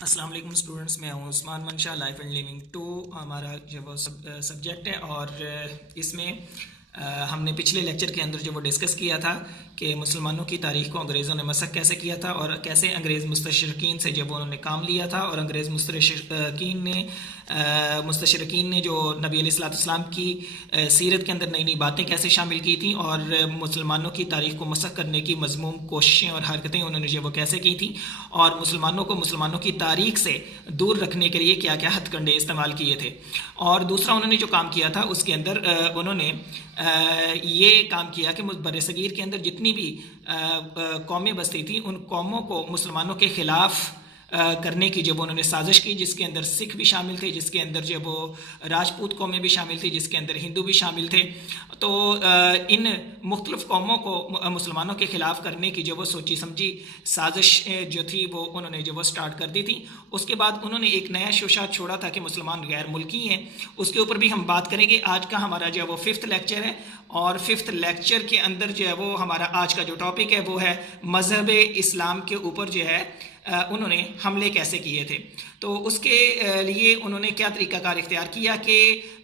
السلام علیکم اسٹوڈنٹس، میں ہوں عثمان منشا، لائف اینڈ لیونگ 2 ہمارا جو وہ سبجیکٹ ہے، اور اس میں ہم نے پچھلے لیکچر کے اندر جو وہ ڈسکس کیا تھا کہ مسلمانوں کی تاریخ کو انگریزوں نے مسخ کیسے کیا تھا، اور کیسے انگریز مستشرقین سے جب انہوں نے کام لیا تھا، اور انگریز مستشرقین نے جو نبی علیہ الصلوۃ والسلام کی سیرت کے اندر نئی نئی باتیں کیسے شامل کی تھیں، اور مسلمانوں کی تاریخ کو مسخ کرنے کی مذموم کوششیں اور حرکتیں انہوں نے جو وہ کیسے کی تھیں، اور مسلمانوں کی تاریخ سے دور رکھنے کے لیے کیا کیا ہتھ کنڈے استعمال کیے تھے۔ اور دوسرا انہوں نے جو کام کیا تھا اس کے اندر انہوں نے یہ کام کیا کہ برصغیر کے اندر جتنی بھی قومیں بستی تھیں، ان قوموں کو مسلمانوں کے خلاف کرنے کی جب انہوں نے سازش کی، جس کے اندر سکھ بھی شامل تھے، جس کے اندر جب وہ راجپوت قومیں بھی شامل تھی، جس کے اندر ہندو بھی شامل تھے۔ تو ان مختلف قوموں کو مسلمانوں کے خلاف کرنے کی جو وہ سوچی سمجھی سازش جو تھی وہ انہوں نے جو وہ سٹارٹ کر دی تھی۔ اس کے بعد انہوں نے ایک نیا شوشہ چھوڑا تھا کہ مسلمان غیر ملکی ہیں، اس کے اوپر بھی ہم بات کریں گے۔ آج کا ہمارا جو ہے وہ 5th لیکچر ہے، اور 5th لیکچر کے اندر جو ہے وہ ہمارا آج کا جو ٹاپک ہے وہ ہے مذہب اسلام کے اوپر جو ہے انہوں نے حملے کیسے کیے تھے۔ تو اس کے لیے انہوں نے کیا طریقہ کار اختیار کیا کہ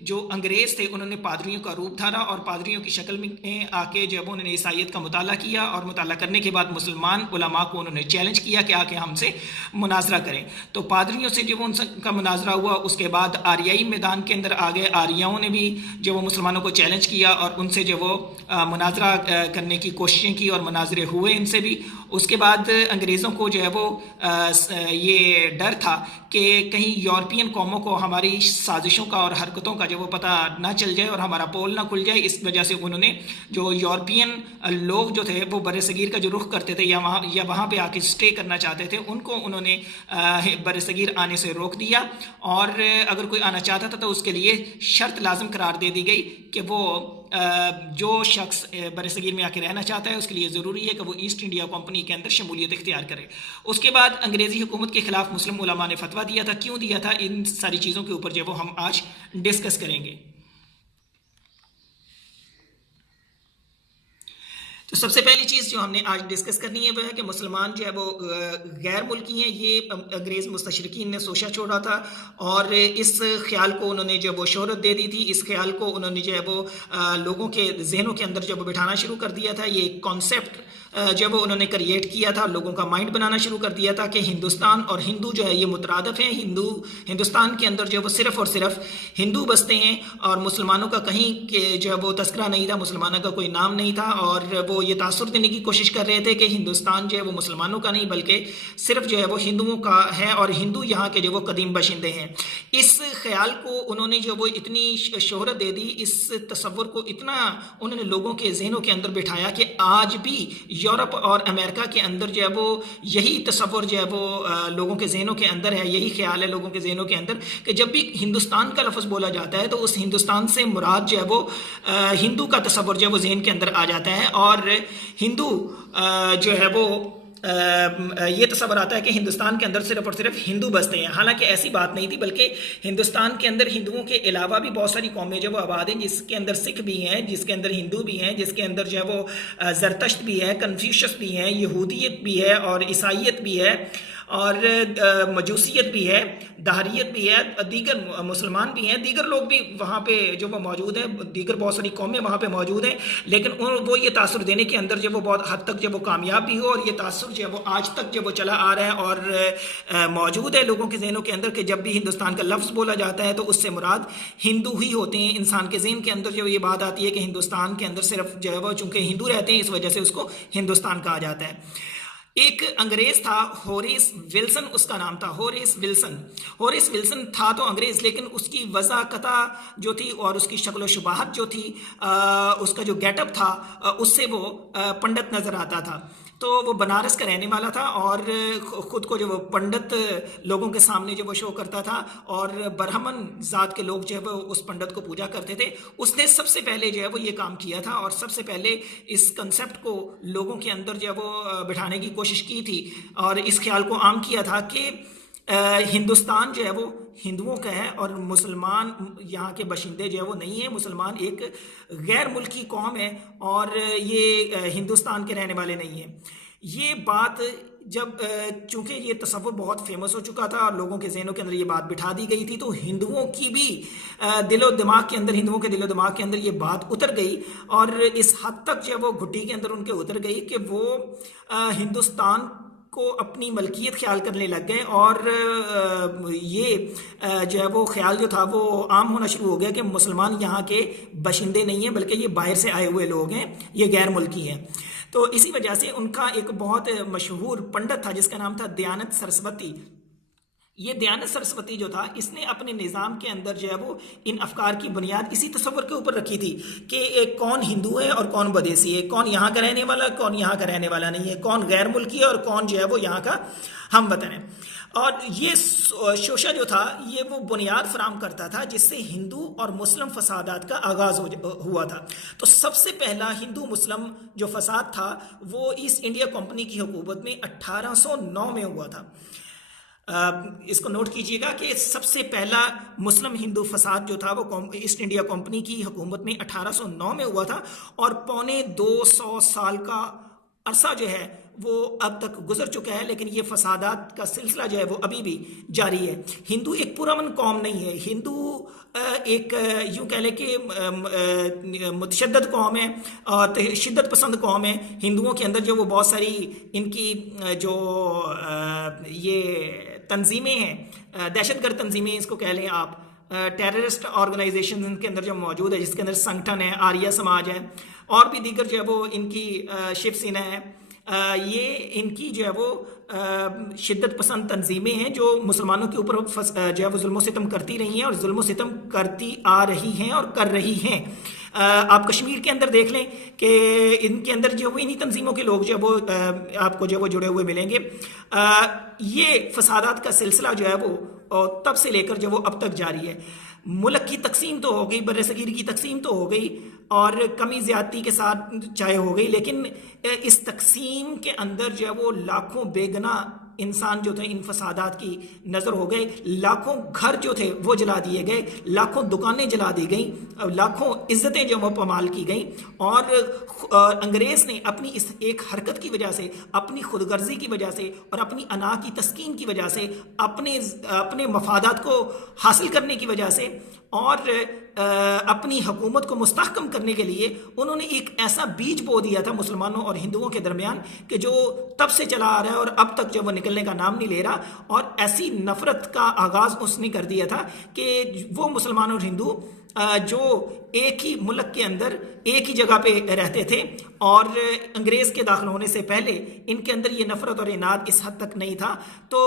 جو انگریز تھے انہوں نے پادریوں کا روپ دھارا، اور پادریوں کی شکل میں آ کے جب انہوں نے عیسائیت کا مطالعہ کیا، اور مطالعہ کرنے کے بعد مسلمان علماء کو انہوں نے چیلنج کیا کہ آ کے ہم سے مناظرہ کریں۔ تو پادریوں سے جب ان کا مناظرہ ہوا، اس کے بعد آریائی میدان کے اندر آ گئے، آریاؤں نے بھی جو وہ مسلمانوں کو چیلنج کیا اور ان سے جو وہ مناظرہ کرنے کی کوششیں کی، اور مناظرے ہوئے ان سے بھی۔ اس کے بعد انگریزوں کو جو ہے وہ یہ ڈر تھا کہ کہیں یورپین قوموں کو ہماری سازشوں کا اور حرکتوں کا جو وہ پتہ نہ چل جائے اور ہمارا پول نہ کھل جائے، اس وجہ سے انہوں نے جو یورپین لوگ جو تھے وہ بر صغیر کا جو رخ کرتے تھے یا وہاں پہ آ کے اسٹے کرنا چاہتے تھے، ان کو انہوں نے بر صغیر آنے سے روک دیا، اور اگر کوئی آنا چاہتا تھا تو اس کے لیے شرط لازم قرار دے دی گئی کہ وہ جو شخص بر صغیر میں آ کے رہنا چاہتا ہے اس کے لیے ضروری ہے کہ وہ ایسٹ انڈیا کمپنی کے اندر شمولیت اختیار کرے۔ اس کے بعد انگریزی حکومت کے خلاف مسلم علماء نے فتویٰ دیا تھا۔ کیوں دیا تھا؟ ان ساری چیزوں کے اوپر جو وہ ہم آج ڈسکس کریں گے۔ تو سب سے پہلی چیز جو ہم نے آج ڈسکس کرنی ہے وہ ہے کہ مسلمان جو ہے وہ غیر ملکی ہیں، یہ انگریز مستشرقین نے سوچا چھوڑا تھا، اور اس خیال کو انہوں نے جب وہ شہرت دے دی تھی، اس خیال کو انہوں نے جو ہے وہ لوگوں کے ذہنوں کے اندر جب بٹھانا شروع کر دیا تھا۔ یہ کانسیپٹ جب انہوں نے کریٹ کیا تھا، لوگوں کا مائنڈ بنانا شروع کر دیا تھا کہ ہندوستان اور ہندو جو ہے یہ مترادف ہیں۔ ہندوستان کے اندر جو ہے وہ صرف اور صرف ہندو بستے ہیں، اور مسلمانوں کا کہیں کہ جو ہے وہ تذکرہ نہیں تھا، مسلمانوں کا کوئی نام نہیں تھا، اور وہ یہ تاثر دینے کی کوشش کر رہے تھے کہ ہندوستان جو ہے وہ مسلمانوں کا نہیں بلکہ صرف جو ہے وہ ہندوؤں کا ہے، اور ہندو یہاں کے جو وہ قدیم باشندے ہیں۔ اس خیال کو انہوں نے جو وہ اتنی شہرت دے دی، اس تصور کو اتنا انہوں نے لوگوں کے ذہنوں کے اندر بٹھایا کہ آج بھی یورپ اور امریکہ کے اندر جو ہے وہ یہی تصور جو ہے وہ لوگوں کے ذہنوں کے اندر ہے، یہی خیال ہے لوگوں کے ذہنوں کے اندر کہ جب بھی ہندوستان کا لفظ بولا جاتا ہے تو اس ہندوستان سے مراد جو ہے وہ ہندو کا تصور جو ہے وہ ذہن کے اندر آ جاتا ہے، اور ہندو جو ہے وہ یہ تصور آتا ہے کہ ہندوستان کے اندر صرف اور صرف ہندو بستے ہیں۔ حالانکہ ایسی بات نہیں تھی، بلکہ ہندوستان کے اندر ہندوؤں کے علاوہ بھی بہت ساری قومیں جو وہ آباد ہیں، جس کے اندر سکھ بھی ہیں، جس کے اندر ہندو بھی ہیں، جس کے اندر جو ہے وہ زرتشت بھی ہے، کنفیوشس بھی ہیں، یہودیت بھی ہے، اور عیسائیت بھی ہے، اور مجوسیت بھی ہے، دہریت بھی ہے، دیگر مسلمان بھی ہیں، دیگر لوگ بھی وہاں پہ جو وہ موجود ہیں، دیگر بہت ساری قومیں وہاں پہ موجود ہیں، لیکن وہ یہ تاثر دینے کے اندر جو وہ بہت حد تک جو وہ کامیاب بھی ہو، اور یہ تاثر جو ہے وہ آج تک جو وہ چلا آ رہا ہے اور موجود ہے لوگوں کے ذہنوں کے اندر کہ جب بھی ہندوستان کا لفظ بولا جاتا ہے تو اس سے مراد ہندو ہی ہوتے ہیں۔ انسان کے ذہن کے اندر جو یہ بات آتی ہے کہ ہندوستان کے اندر صرف جو ہے وہ چونکہ ہندو رہتے ہیں، اس وجہ سے اس کو ہندوستان کہا جاتا ہے۔ ایک انگریز تھا ہوریس ولسن، اس کا نام تھا ہوریس ولسن تھا تو انگریز، لیکن اس کی وضاحت جو تھی اور اس کی شکل و شباہت جو تھی، اس کا جو گیٹ اپ تھا، اس سے وہ پنڈت نظر آتا تھا۔ تو وہ بنارس کا رہنے والا تھا، اور خود کو جو وہ پنڈت لوگوں کے سامنے جو وہ شو کرتا تھا، اور برہمن ذات کے لوگ جو ہے وہ اس پنڈت کو پوجا کرتے تھے۔ اس نے سب سے پہلے جو ہے وہ یہ کام کیا تھا، اور سب سے پہلے اس کنسیپٹ کو لوگوں کے اندر جو ہے وہ بٹھانے کی کوشش کی تھی، اور اس خیال کو عام کیا تھا کہ ہندوستان جو ہے وہ ہندوؤں کا ہے، اور مسلمان یہاں کے باشندے جو ہے وہ نہیں ہیں، مسلمان ایک غیر ملکی قوم ہے، اور یہ ہندوستان کے رہنے والے نہیں ہیں۔ یہ بات جب چونکہ یہ تصور بہت فیمس ہو چکا تھا اور لوگوں کے ذہنوں کے اندر یہ بات بٹھا دی گئی تھی، تو ہندوؤں کی بھی ہندوؤں کے دل و دماغ کے اندر یہ بات اتر گئی، اور اس حد تک جو ہے وہ گھٹی کے اندر ان کے اتر گئی کہ وہ ہندوستان کو اپنی ملکیت خیال کرنے لگ گئے، اور یہ جو ہے وہ خیال جو تھا وہ عام ہونا شروع ہو گیا کہ مسلمان یہاں کے باشندے نہیں ہیں بلکہ یہ باہر سے آئے ہوئے لوگ ہیں، یہ غیر ملکی ہیں۔ تو اسی وجہ سے ان کا ایک بہت مشہور پنڈت تھا جس کا نام تھا دیانت سرسوتی۔ یہ دیانت سرسوتی جو تھا، اس نے اپنے نظام کے اندر جو ہے وہ ان افکار کی بنیاد اسی تصور کے اوپر رکھی تھی کہ کون ہندو ہے اور کون بدیسی ہے، کون یہاں کا رہنے والا کون یہاں کا رہنے والا نہیں ہے، کون غیر ملکی ہے اور کون جو ہے وہ یہاں کا ہم وطن ہے۔ اور یہ شوشہ جو تھا یہ وہ بنیاد فراہم کرتا تھا جس سے ہندو اور مسلم فسادات کا آغاز ہوا تھا۔ تو سب سے پہلا ہندو مسلم جو فساد تھا وہ ایسٹ انڈیا کمپنی کی حکومت میں 1809 میں ہوا تھا۔ اس کو نوٹ کیجئے گا کہ سب سے پہلا مسلم ہندو فساد جو تھا وہ ایسٹ انڈیا کمپنی کی حکومت میں 1809 میں ہوا تھا، اور 250 سال کا عرصہ جو ہے وہ اب تک گزر چکا ہے، لیکن یہ فسادات کا سلسلہ جو ہے وہ ابھی بھی جاری ہے۔ ہندو ایک پرامن قوم نہیں ہے، ہندو ایک یوں کہہ لیں کہ متشدد قوم ہے اور شدت پسند قوم ہے۔ ہندوؤں کے اندر جو وہ بہت ساری ان کی جو یہ تنظیمیں ہیں، دہشت گرد تنظیمیں اس کو کہہ لیں آپ، ٹیررسٹ آرگنائزیشن ان کے اندر جو موجود ہے، جس کے اندر سنگٹھن ہے، آریہ سماج ہے اور بھی دیگر جو ہے وہ ان کی شیو سینا ہے، یہ ان کی جو ہے وہ شدت پسند تنظیمیں ہیں جو مسلمانوں کے اوپر جو ہے وہ ظلم و ستم کرتی رہی ہیں اور ظلم و ستم کرتی آ رہی ہیں اور کر رہی ہیں۔ آپ کشمیر کے اندر دیکھ لیں کہ ان کے اندر جو انہی تنظیموں کے لوگ جو وہ آپ کو جو وہ جڑے ہوئے ملیں گے۔ یہ فسادات کا سلسلہ جو ہے وہ تب سے لے کر جو وہ اب تک جاری ہے۔ ملک کی تقسیم تو ہو گئی، بر صغیر کی تقسیم تو ہو گئی اور کمی زیادتی کے ساتھ چاہے ہو گئی، لیکن اس تقسیم کے اندر جو ہے وہ لاکھوں بے گناہ انسان جو تھے ان فسادات کی نظر ہو گئے، لاکھوں گھر جو تھے وہ جلا دیے گئے، لاکھوں دکانیں جلا دی گئیں، لاکھوں عزتیں جو وہ پامال کی گئیں، اور انگریز نے اپنی اس ایک حرکت کی وجہ سے، اپنی خود غرضی کی وجہ سے اور اپنی انا کی تسکین کی وجہ سے، اپنے مفادات کو حاصل کرنے کی وجہ سے اور اپنی حکومت کو مستحکم کرنے کے لیے انہوں نے ایک ایسا بیج بو دیا تھا مسلمانوں اور ہندوؤں کے درمیان کہ جو تب سے چلا آ رہا ہے اور اب تک جو وہ نکلنے کا نام نہیں لے رہا، اور ایسی نفرت کا آغاز اس نے کر دیا تھا کہ وہ مسلمان اور ہندو جو ایک ہی ملک کے اندر ایک ہی جگہ پہ رہتے تھے اور انگریز کے داخل ہونے سے پہلے ان کے اندر یہ نفرت اور اناد اس حد تک نہیں تھا، تو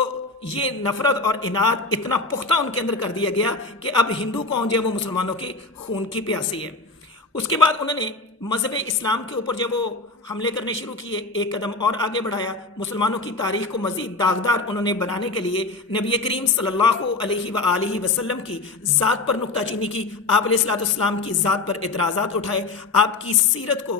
یہ نفرت اور اناد اتنا پختہ ان کے اندر کر دیا گیا کہ اب ہندو قوم جو ہے وہ مسلمانوں کے خون کی پیاسی ہے۔ اس کے بعد انہوں نے مذہب اسلام کے اوپر جب وہ حملے کرنے شروع کیے، ایک قدم اور آگے بڑھایا، مسلمانوں کی تاریخ کو مزید داغدار انہوں نے بنانے کے لیے نبی کریم صلی اللہ علیہ وآلہ وسلم کی ذات پر نکتہ چینی کی، آپ علیہ الصلوۃ والسلام کی ذات پر اعتراضات اٹھائے، آپ کی سیرت کو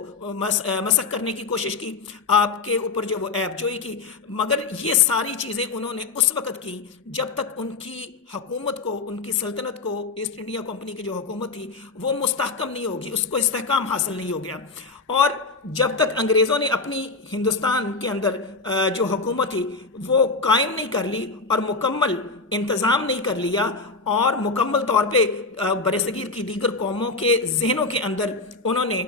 مسخ کرنے کی کوشش کی، آپ کے اوپر جو وہ عیب جوئی کی، مگر یہ ساری چیزیں انہوں نے اس وقت کی جب تک ان کی حکومت کو، ان کی سلطنت کو، ایسٹ انڈیا کمپنی کی جو حکومت تھی وہ مستحکم نہیں ہوگی، اس کو استحکام حاصل نہیں ہو گیا، اور جب تک انگریزوں نے اپنی ہندوستان کے اندر جو حکومت تھی وہ قائم نہیں کر لی اور مکمل انتظام نہیں کر لیا اور مکمل طور پہ برصغیر کی دیگر قوموں کے ذہنوں کے اندر انہوں نے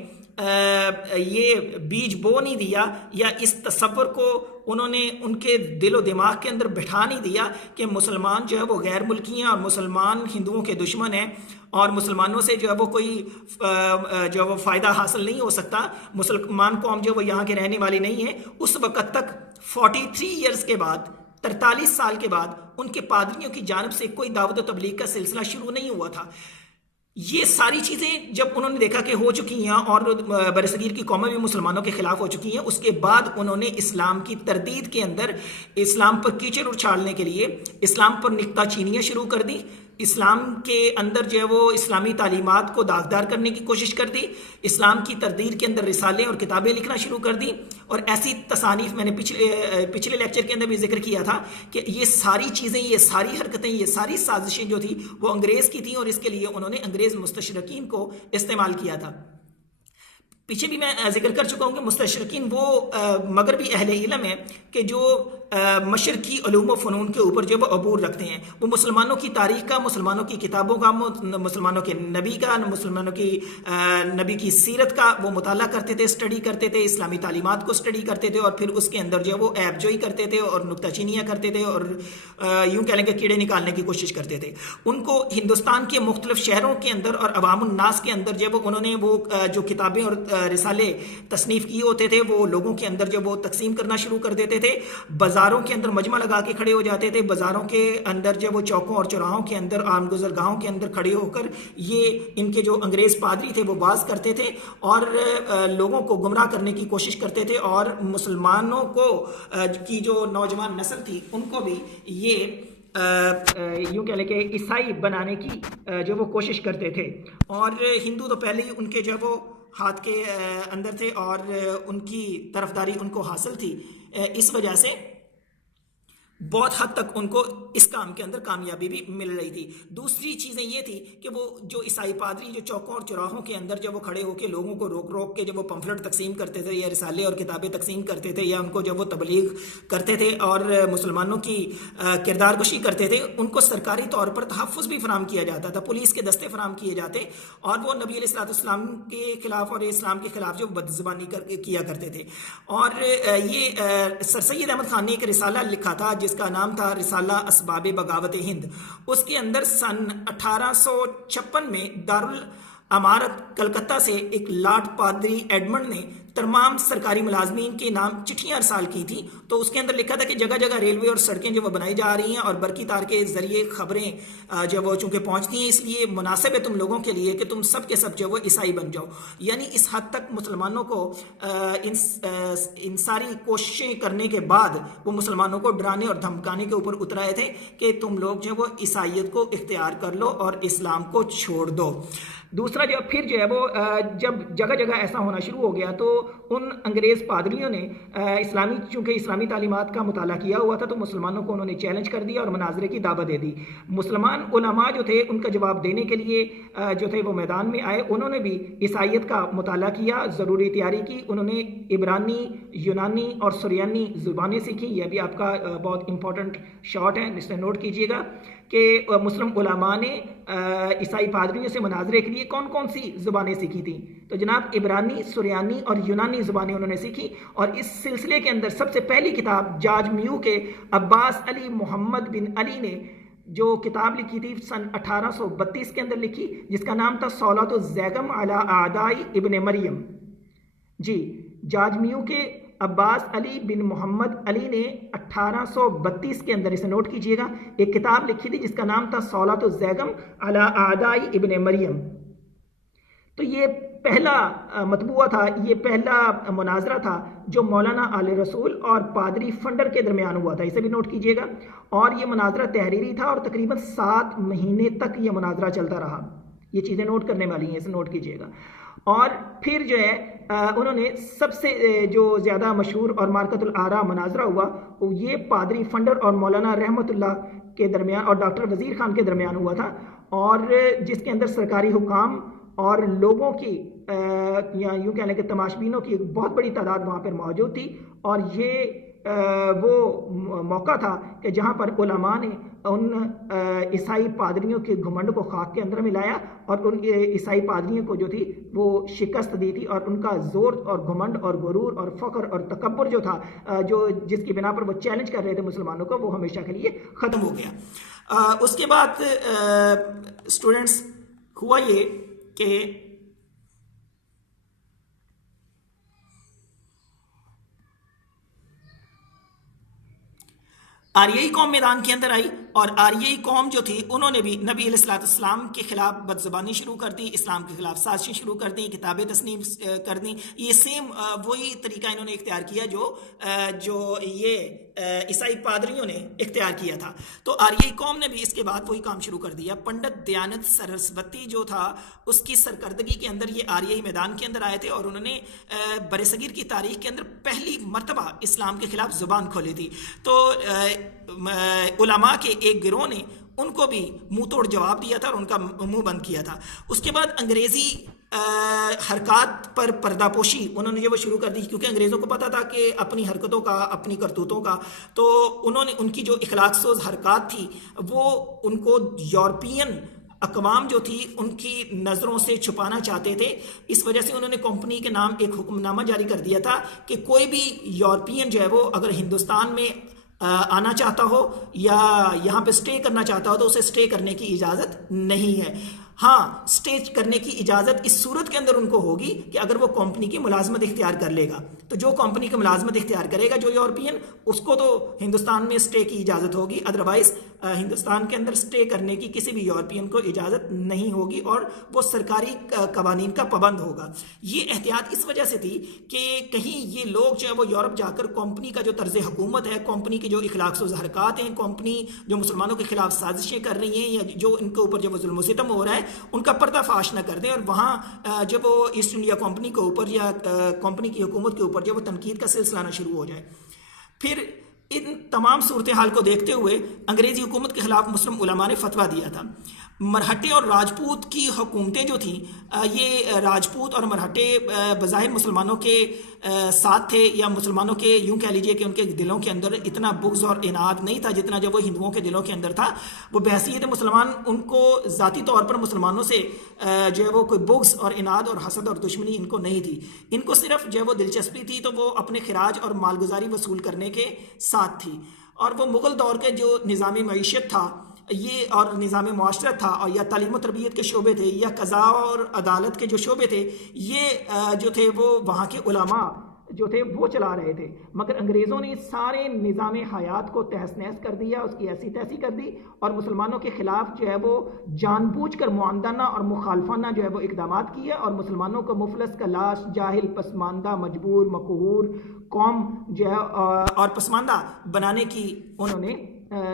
یہ بیج بو نہیں دیا یا اس تصور کو انہوں نے ان کے دل و دماغ کے اندر بٹھا نہیں دیا کہ مسلمان جو ہے وہ غیر ملکی ہیں اور مسلمان ہندوؤں کے دشمن ہیں اور مسلمانوں سے جو ہے وہ کوئی جو وہ فائدہ حاصل نہیں ہو سکتا، مسلمان قوم جو وہ یہاں کے رہنے والی نہیں ہے، اس وقت تک 43 ایئرز کے بعد، 43 سال کے بعد ان کے پادریوں کی جانب سے کوئی دعوت و تبلیغ کا سلسلہ شروع نہیں ہوا تھا۔ یہ ساری چیزیں جب انہوں نے دیکھا کہ ہو چکی ہیں اور برصغیر کی قومیں بھی مسلمانوں کے خلاف ہو چکی ہیں، اس کے بعد انہوں نے اسلام کی تردید کے اندر اسلام پر کیچڑ اچھالنے کے لیے اسلام پر نکتہ چینیاں شروع کر دی، اسلام کے اندر جو ہے وہ اسلامی تعلیمات کو داغدار کرنے کی کوشش کر دی، اسلام کی تردید کے اندر رسالے اور کتابیں لکھنا شروع کر دی، اور ایسی تصانیف میں نے پچھلے لیکچر کے اندر بھی ذکر کیا تھا کہ یہ ساری چیزیں، یہ ساری حرکتیں، یہ ساری سازشیں جو تھی وہ انگریز کی تھیں اور اس کے لیے انہوں نے انگریز مستشرقین کو استعمال کیا تھا۔ پیچھے بھی میں ذکر کر چکا ہوں کہ مستشرقین وہ مغربی اہل علم ہیں کہ جو مشرقی علوم و فنون کے اوپر جو عبور رکھتے ہیں. وہ مسلمانوں کی تاریخ کا، مسلمانوں کی کتابوں کا، مسلمانوں کے نبی کا، مسلمانوں کی نبی کی سیرت کا وہ مطالعہ کرتے تھے، اسٹڈی کرتے تھے، اسلامی تعلیمات کو اسٹڈی کرتے تھے، اور پھر اس کے اندر جو ہے وہ عیب جوئی کرتے تھے اور نکتہ چینیاں کرتے تھے، اور یوں کہہ لیں کہ کیڑے نکالنے کی کوشش کرتے تھے. ان کو ہندوستان کے مختلف شہروں کے اندر اور عوام الناس کے اندر جب انہوں نے وہ جو کتابیں اور رسالے تصنیف کیے ہوتے تھے وہ لوگوں کے اندر جب وہ تقسیم کرنا شروع کر دیتے تھے. بازاروں کے اندر مجمع لگا کے کھڑے ہو جاتے تھے، بازاروں کے اندر جب وہ چوکوں اور چوراہوں کے اندر عام گزرگاہوں کے اندر کھڑے ہو کر یہ ان کے جو انگریز پادری تھے وہ باز کرتے تھے اور لوگوں کو گمراہ کرنے کی کوشش کرتے تھے، اور مسلمانوں کو کی جو نوجوان نسل تھی ان کو بھی یہ یوں کہہ لیں کہ عیسائی بنانے کی جو وہ کوشش کرتے تھے. اور ہندو تو پہلے ہی ان کے جو وہ ہاتھ کے اندر تھے اور ان کی طرفداری ان کو حاصل تھی. اس وجہ سے بہت حد تک ان کو اس کام کے اندر کامیابی بھی مل رہی تھی. دوسری چیزیں یہ تھی کہ وہ جو عیسائی پادری جو چوکوں اور چوراہوں کے اندر جب وہ کھڑے ہو کے لوگوں کو روک روک کے جب وہ پمفلٹ تقسیم کرتے تھے یا رسالے اور کتابیں تقسیم کرتے تھے یا ان کو جب وہ تبلیغ کرتے تھے اور مسلمانوں کی کردار کشی کرتے تھے، ان کو سرکاری طور پر تحفظ بھی فراہم کیا جاتا تھا، پولیس کے دستے فراہم کیے جاتے، اور وہ نبی علیہ الصلوۃ والسلام کے خلاف اور اسلام کے خلاف جو بدزبانی کیا کرتے تھے. اور یہ سر سید احمد خان نے ایک رسالہ لکھا تھا جس کا نام تھا رسالہ اسباب بغاوت ہند. اس کے اندر سن 1856 میں دارالامارت کلکتہ سے ایک لارڈ پادری ایڈمنڈ نے تمام سرکاری ملازمین کے نام چٹھیاں ارسال کی تھیں. تو اس کے اندر لکھا تھا کہ جگہ جگہ ریلوے اور سڑکیں جو وہ بنائی جا رہی ہیں اور برقی تار کے ذریعے خبریں جو وہ چونکہ پہنچتی ہیں، اس لیے مناسب ہے تم لوگوں کے لیے کہ تم سب کے سب جو وہ عیسائی بن جاؤ. یعنی اس حد تک مسلمانوں کو ان ساری کوششیں کرنے کے بعد وہ مسلمانوں کو ڈرانے اور دھمکانے کے اوپر اترائے تھے کہ تم لوگ جو وہ عیسائیت کو اختیار کر لو اور اسلام کو چھوڑ دو. دوسرا جو پھر جو ہے وہ جب جگہ جگہ ایسا ہونا شروع ہو گیا تو ان انگریز پادریوں نے چونکہ اسلامی تعلیمات کا مطالعہ کیا ہوا تھا تو مسلمانوں کو انہوں نے چیلنج کر دیا اور مناظرے کی دعوت دے دی. مسلمان علماء جو تھے ان کا جواب دینے کے لیے جو تھے وہ میدان میں آئے. انہوں نے بھی عیسائیت کا مطالعہ کیا، ضروری تیاری کی. انہوں نے عبرانی، یونانی اور سریانی زبانیں سیکھی. یہ بھی آپ کا بہت امپورٹنٹ شارٹ ہے، اس میں نوٹ کیجیے گا کہ مسلم علماء نے عیسائی پادریوں سے مناظرے کے لیے کون کون سی زبانیں سیکھی تھیں. تو جناب عبرانی، سریانی اور یونانی زبانیں انہوں نے سیکھی. اور اس سلسلے کے اندر سب سے پہلی کتاب جارج میو کے عباس علی محمد بن علی نے جو کتاب لکھی تھی سن 1832 کے اندر لکھی، جس کا نام تھا صولۃ الزیغم علی اعداء ابن مریم. جی، جارج میو کے عباس علی بن محمد علی نے 1832 کے اندر، اسے نوٹ کیجئے گا، ایک کتاب لکھی تھی جس کا نام تھا صولۃ الزیغم علی اعداء ابن مریم. تو یہ پہلا مطبوعہ تھا، یہ پہلا مناظرہ تھا جو مولانا آل رسول اور پادری فنڈر کے درمیان ہوا تھا. اسے بھی نوٹ کیجئے گا. اور یہ مناظرہ تحریری تھا اور تقریباً 7 مہینے تک یہ مناظرہ چلتا رہا. یہ چیزیں نوٹ کرنے والی ہیں، اسے نوٹ کیجئے گا. اور پھر جو ہے انہوں نے سب سے جو زیادہ مشہور اور مارکت الآراء مناظرہ ہوا یہ پادری فنڈر اور مولانا رحمت اللہ کے درمیان اور ڈاکٹر وزیر خان کے درمیان ہوا تھا، اور جس کے اندر سرکاری حکام اور لوگوں کی یا یوں کہہ لیں کہ تماشبینوں کی ایک بہت بڑی تعداد وہاں پر موجود تھی. اور یہ وہ موقع تھا کہ جہاں پر علماء نے ان عیسائی پادریوں کے گھمنڈ کو خاک کے اندر ملایا اور ان عیسائی پادریوں کو جو تھی وہ شکست دی تھی، اور ان کا زور اور گھمنڈ اور غرور اور فخر اور تکبر جو تھا جو جس کی بنا پر وہ چیلنج کر رہے تھے مسلمانوں کو، وہ ہمیشہ کے لیے ختم ہو گیا. اس کے بعد اسٹوڈنٹس ہوا یہ کہ آریائی قوم میدان کے اندر آئی، اور آریائی قوم جو تھی انہوں نے بھی نبی علیہ الصلوۃ والسلام کے خلاف بدزبانی شروع کر دی، اسلام کے خلاف سازشیں شروع کر دیں، کتابیں تصنیف کر دیں. یہ سیم وہی طریقہ انہوں نے اختیار کیا جو یہ عیسائی پادریوں نے اختیار کیا تھا. تو آریائی قوم نے بھی اس کے بعد وہی کام شروع کر دیا. پنڈت دیانت سرسوتی جو تھا اس کی سرکردگی کے اندر یہ آریائی میدان کے اندر آئے تھے، اور انہوں نے برصغیر کی تاریخ کے اندر پہلی مرتبہ اسلام کے خلاف زبان کھولی تھی. تو علماء کے ایک گروہ نے ان کو بھی منہ توڑ جواب دیا تھا اور ان کا منہ بند کیا تھا. اس کے بعد انگریزی حرکات پر پردہ پوشی انہوں نے جو وہ شروع کر دی، کیونکہ انگریزوں کو پتہ تھا کہ اپنی حرکتوں کا، اپنی کرتوتوں کا، تو انہوں نے ان کی جو اخلاق سوز حرکات تھی وہ ان کو یورپین اقوام جو تھی ان کی نظروں سے چھپانا چاہتے تھے. اس وجہ سے انہوں نے کمپنی کے نام ایک حکم نامہ جاری کر دیا تھا کہ کوئی بھی یورپین جو ہے وہ اگر ہندوستان میں آنا چاہتا ہو یا یہاں پہ سٹے کرنا چاہتا ہو تو اسے سٹے کرنے کی اجازت نہیں ہے. ہاں، سٹے کرنے کی اجازت اس صورت کے اندر ان کو ہوگی کہ اگر وہ کمپنی کی ملازمت اختیار کر لے گا. تو جو کمپنی کی ملازمت اختیار کرے گا جو یورپین، اس کو تو ہندوستان میں سٹے کی اجازت ہوگی، ادروائز ہندوستان کے اندر سٹے کرنے کی کسی بھی یورپین کو اجازت نہیں ہوگی اور وہ سرکاری قوانین کا پابند ہوگا. یہ احتیاط اس وجہ سے تھی کہ کہیں یہ لوگ جو ہے وہ یورپ جا کر کمپنی کا جو طرز حکومت ہے، کمپنی کی جو اخلاق سوز حرکات ہیں، کمپنی جو مسلمانوں کے خلاف سازشیں کر رہی ہیں یا جو ان کے اوپر جو وہ ظلم و ستم ہو رہا ہے، ان کا پردہ فاش نہ کر دیں اور وہاں جب وہ ایسٹ انڈیا کمپنی کے اوپر یا کمپنی کی حکومت کے اوپر جب وہ تنقید کا سلسلہ آنا شروع ہو جائے. پھر ان تمام صورتحال کو دیکھتے ہوئے انگریزی حکومت کے خلاف مسلم علماء نے فتویٰ دیا تھا. مرہٹے اور راجپوت کی حکومتیں جو تھیں، یہ راجپوت اور مرہٹے بظاہر مسلمانوں کے ساتھ تھے، یا مسلمانوں کے یوں کہہ لیجئے کہ ان کے دلوں کے اندر اتنا بغض اور اناد نہیں تھا جتنا جب وہ ہندوؤں کے دلوں کے اندر تھا. وہ بحیثیت مسلمان ان کو ذاتی طور پر مسلمانوں سے جو ہے وہ کوئی بغض اور اناد اور حسد اور دشمنی ان کو نہیں تھی. ان کو صرف جو ہے وہ دلچسپی تھی تو وہ اپنے خراج اور مالگزاری وصول کرنے کے ساتھ تھی. اور وہ مغل دور کے جو نظام معیشت تھا یہ اور نظام معاشرت تھا، اور یا تعلیم و تربیت کے شعبے تھے یا قضاء اور عدالت کے جو شعبے تھے، یہ جو تھے وہ وہاں کے علماء جو تھے وہ چلا رہے تھے. مگر انگریزوں نے سارے نظام حیات کو تہس نہس کر دیا، اس کی ایسی تیسی کر دی اور مسلمانوں کے خلاف جو ہے وہ جان بوجھ کر معاندانہ اور مخالفانہ جو ہے وہ اقدامات کیے اور مسلمانوں کو مفلس کلاش، جاہل، پسماندہ، مجبور، مقہور قوم جو ہے اور پسماندہ بنانے کی انہوں نے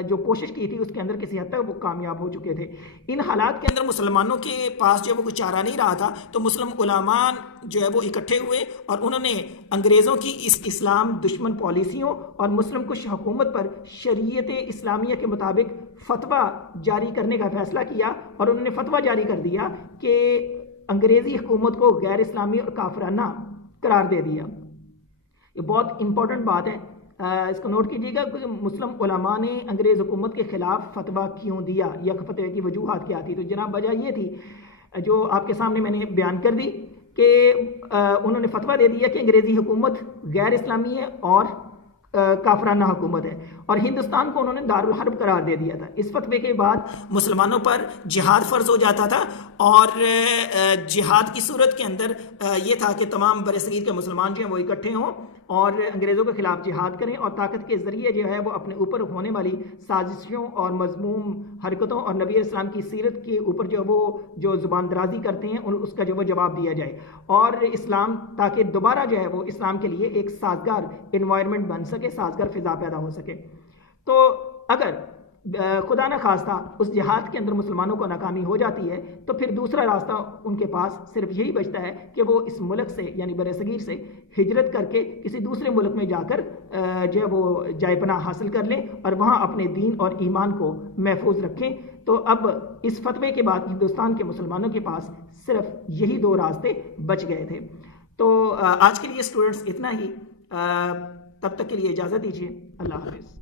جو کوشش کی تھی اس کے اندر کسی حد تک وہ کامیاب ہو چکے تھے. ان حالات کے اندر مسلمانوں کے پاس جو وہ کوئی چارہ نہیں رہا تھا تو مسلم علماء جو ہے وہ اکٹھے ہوئے اور انہوں نے انگریزوں کی اس اسلام دشمن پالیسیوں اور مسلم کش حکومت پر شریعت اسلامیہ کے مطابق فتویٰ جاری کرنے کا فیصلہ کیا. اور انہوں نے فتویٰ جاری کر دیا کہ انگریزی حکومت کو غیر اسلامی اور کافرانہ قرار دے دیا. یہ بہت امپورٹنٹ بات ہے، اس کو نوٹ کیجیے گا کہ مسلم علماء نے انگریز حکومت کے خلاف فتویٰ کیوں دیا، یک فتوے کی وجوہات کیا تھی. تو جناب وجہ یہ تھی جو آپ کے سامنے میں نے بیان کر دی کہ انہوں نے فتویٰ دے دیا کہ انگریزی حکومت غیر اسلامی ہے اور کافرانہ حکومت ہے، اور ہندوستان کو انہوں نے دارالحرب قرار دے دیا تھا. اس فتوے کے بعد مسلمانوں پر جہاد فرض ہو جاتا تھا، اور جہاد کی صورت کے اندر یہ تھا کہ تمام برصغیر کے مسلمان جو ہیں وہ اکٹھے ہوں اور انگریزوں کے خلاف جہاد کریں اور طاقت کے ذریعے جو ہے وہ اپنے اوپر ہونے والی سازشوں اور مذموم حرکتوں اور نبی اسلام کی سیرت کے اوپر جو زبان درازی کرتے ہیں اس کا جو وہ جواب دیا جائے، اور اسلام تاکہ دوبارہ جو ہے وہ اسلام کے لیے ایک سازگار انوائرمنٹ بن سکے، سازگار فضا پیدا ہو سکے. تو اگر خدا نہ خواستہ اس جہاد کے اندر مسلمانوں کو ناکامی ہو جاتی ہے تو پھر دوسرا راستہ ان کے پاس صرف یہی بچتا ہے کہ وہ اس ملک سے یعنی برصغیر سے ہجرت کر کے کسی دوسرے ملک میں جا کر جو ہے وہ جائے پناہ حاصل کر لیں اور وہاں اپنے دین اور ایمان کو محفوظ رکھیں. تو اب اس فتوے کے بعد ہندوستان کے مسلمانوں کے پاس صرف یہی دو راستے بچ گئے تھے. تو آج کے لیے اسٹوڈنٹس اتنا ہی، تب تک کے لیے اجازت دیجیے. اللہ حافظ.